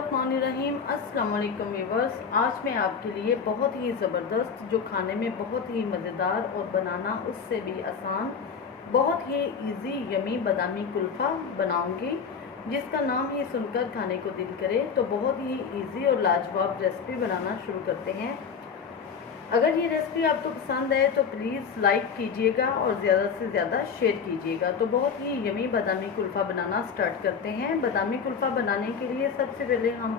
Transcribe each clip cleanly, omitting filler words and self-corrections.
बिस्मिल्लाहिर्रहमानिर्रहीम। अस्सलाम वालेकुम व्यूअर्स। आज मैं आपके लिए बहुत ही ज़बरदस्त, जो खाने में बहुत ही मज़ेदार और बनाना उससे भी आसान, बहुत ही इजी यमी बादामी कुल्फ़ा बनाऊंगी, जिसका नाम ही सुनकर खाने को दिल करे। तो बहुत ही इजी और लाजवाब रेसिपी बनाना शुरू करते हैं। अगर ये रेसिपी आपको पसंद है तो प्लीज़ लाइक कीजिएगा और ज़्यादा से ज़्यादा शेयर कीजिएगा। तो बहुत ही यमी बादामी कुल्फ़ा बनाना स्टार्ट करते हैं। बादामी कुल्फ़ा बनाने के लिए सबसे पहले हम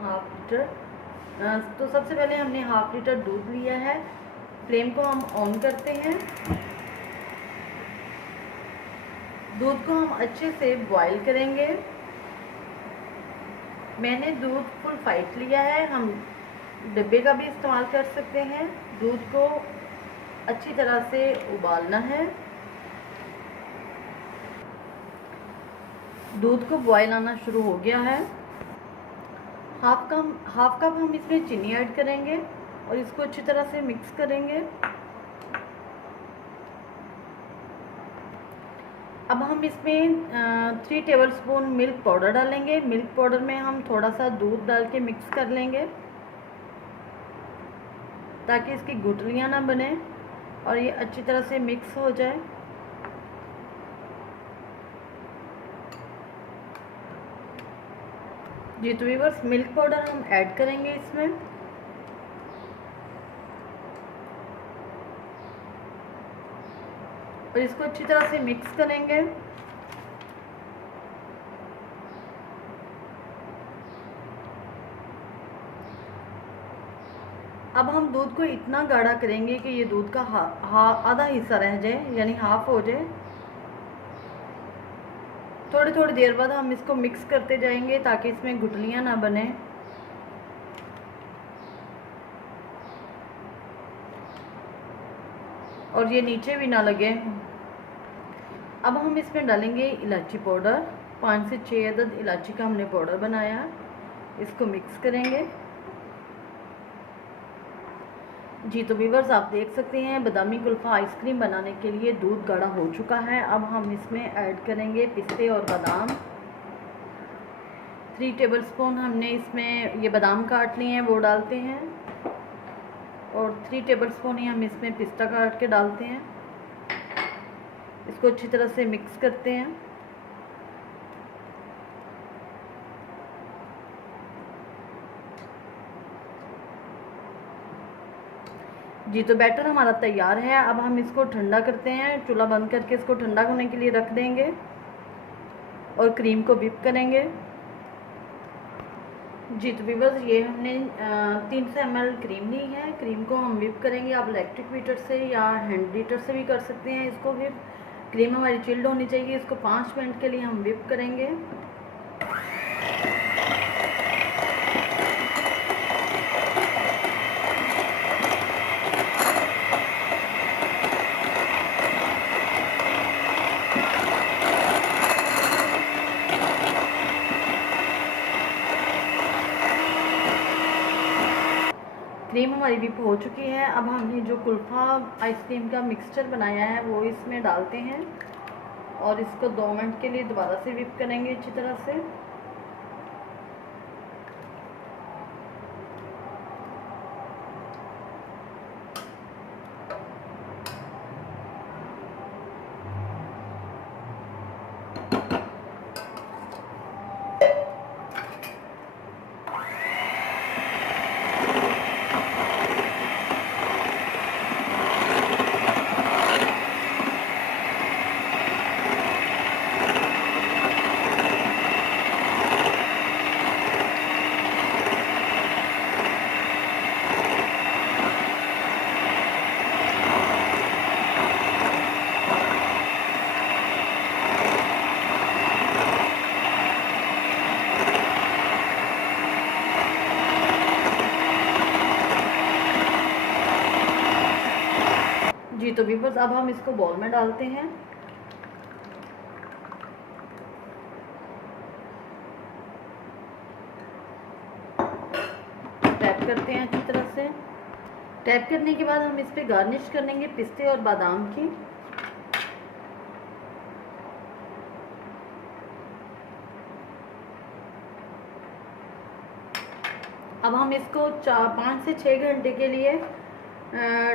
हमने हाफ़ लीटर दूध लिया है। फ्लेम को हम ऑन करते हैं। दूध को हम अच्छे से बॉईल करेंगे। मैंने दूध फुल फाइट लिया है, हम डिब्बे का भी इस्तेमाल कर सकते हैं। दूध को अच्छी तरह से उबालना है। दूध को बॉयल आना शुरू हो गया है। हाफ कप हम इसमें चीनी ऐड करेंगे और इसको अच्छी तरह से मिक्स करेंगे। अब हम इसमें 3 टेबलस्पून मिल्क पाउडर डालेंगे। मिल्क पाउडर में हम थोड़ा सा दूध डाल के मिक्स कर लेंगे ताकि इसकी गुठलियाँ ना बने और ये अच्छी तरह से मिक्स हो जाए। जी तो व्यूअर्स, मिल्क पाउडर हम ऐड करेंगे इसमें। और इसको अच्छी तरह से मिक्स करेंगे। अब हम दूध को इतना गाढ़ा करेंगे कि ये दूध का आधा हिस्सा रह जाए, यानी हाफ हो जाए। थोड़ी थोड़ी देर बाद हम इसको मिक्स करते जाएंगे ताकि इसमें गुठलियाँ ना बने। और ये नीचे भी ना लगे। अब हम इसमें डालेंगे इलायची पाउडर। 5 से 6 अदद इलायची का हमने पाउडर बनाया। इसको मिक्स करेंगे। जी तो व्यूअर्स, आप देख सकते हैं बादामी कुल्फ़ा आइसक्रीम बनाने के लिए दूध गाढ़ा हो चुका है। अब हम इसमें ऐड करेंगे पिस्ते और बादाम। 3 टेबलस्पून हमने इसमें ये बादाम काट लिए हैं, वो डालते हैं। और 3 टेबलस्पून ही हम इसमें पिस्ता काट के डालते हैं। इसको अच्छी तरह से मिक्स करते हैं। जी तो बैटर हमारा तैयार है। अब हम इसको ठंडा करते हैं। चूल्हा बंद करके इसको ठंडा होने के लिए रख देंगे और क्रीम को व्हिप करेंगे। जी तो व्यूअर्स, ये हमने 300 ml क्रीम ली है। क्रीम को हम व्हिप करेंगे। आप इलेक्ट्रिक बीटर से या हैंड बीटर से भी कर सकते हैं इसको व्हिप। क्रीम हमारी चिल्ड होनी चाहिए। इसको 5 मिनट के लिए हम व्हिप करेंगे। क्रीम हमारी व्हिप हो चुकी है। अब हमने जो कुल्फ़ा आइसक्रीम का मिक्सचर बनाया है वो इसमें डालते हैं और इसको 2 मिनट के लिए दोबारा से व्हिप करेंगे अच्छी तरह से। जी तो व्यूअर्स, अब हम इसको बाउल में डालते हैं। टैप करते हैं अच्छी तरह से। टैप करने के बाद हम इस पे गार्निश कर लेंगे पिस्ते और बादाम की। अब हम इसको 5 से 6 घंटे के लिए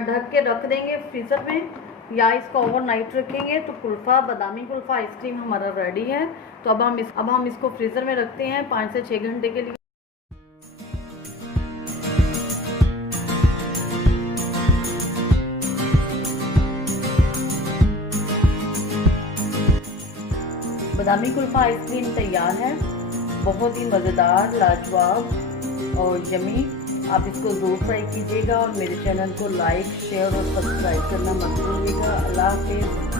ढक के रख देंगे फ्रीज़र में, या इसको ओवरनाइट रखेंगे तो कुल्फ़ा, बादामी कुल्फ़ा आइसक्रीम हमारा रेडी है। तो अब हम इसको फ्रीज़र में रखते हैं 5 से 6 घंटे के लिए। बादामी कुल्फ़ा आइसक्रीम तैयार है, बहुत ही मज़ेदार, लाजवाब और यमी। आप इसको ज़रूर ट्राई कीजिएगा और मेरे चैनल को लाइक, शेयर और सब्सक्राइब करना मत भूलिएगा। अल्लाह हाफ़िज़।